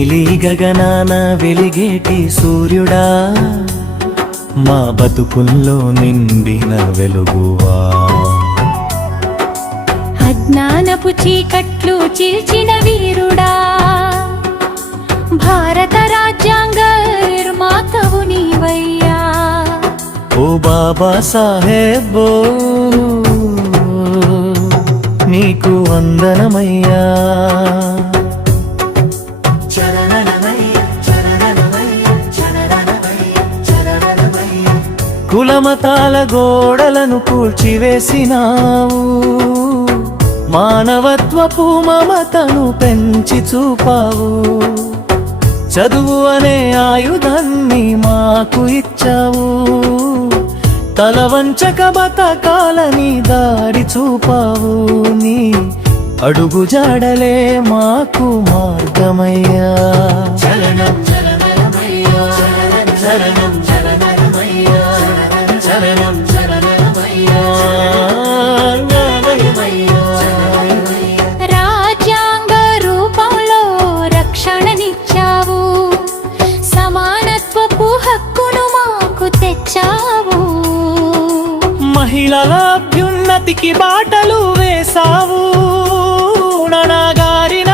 నీలి గగనాన వెలిగేటి సూర్యుడా, మా బతుకుల్లో నిండిన వెలుగువా. అజ్ఞానపు చీకట్లు చీల్చిన వీరుడా, భారత రాజ్యాంగ నిర్మాతవు నీవయ్యా. ఓ బాబా సాహెబ్ నీకు వందనమయ్యా. కులమతాల గోడలను కూల్చివేసినావు, మానవత్వపు మమతను పెంచి చూపావు. చదువు అనే ఆయుధాన్ని మాకు ఇచ్చావు, తల వంచక బతకాలని దారి చూపావు. నీ అడుగు జాడలే మాకు మార్గమయ్యా. చరణం చరణమయ్యా, చరణం చరణమయ్యా, చరణం చరణమయ్యా. రాజ్యాంగ రూపంలో రక్షణనిచ్చావు, సమానత్వపు హక్కును మాకు తెచ్చావు. మహిళల అభ్యున్నతికి బాటలు వేసావు, నడగారిన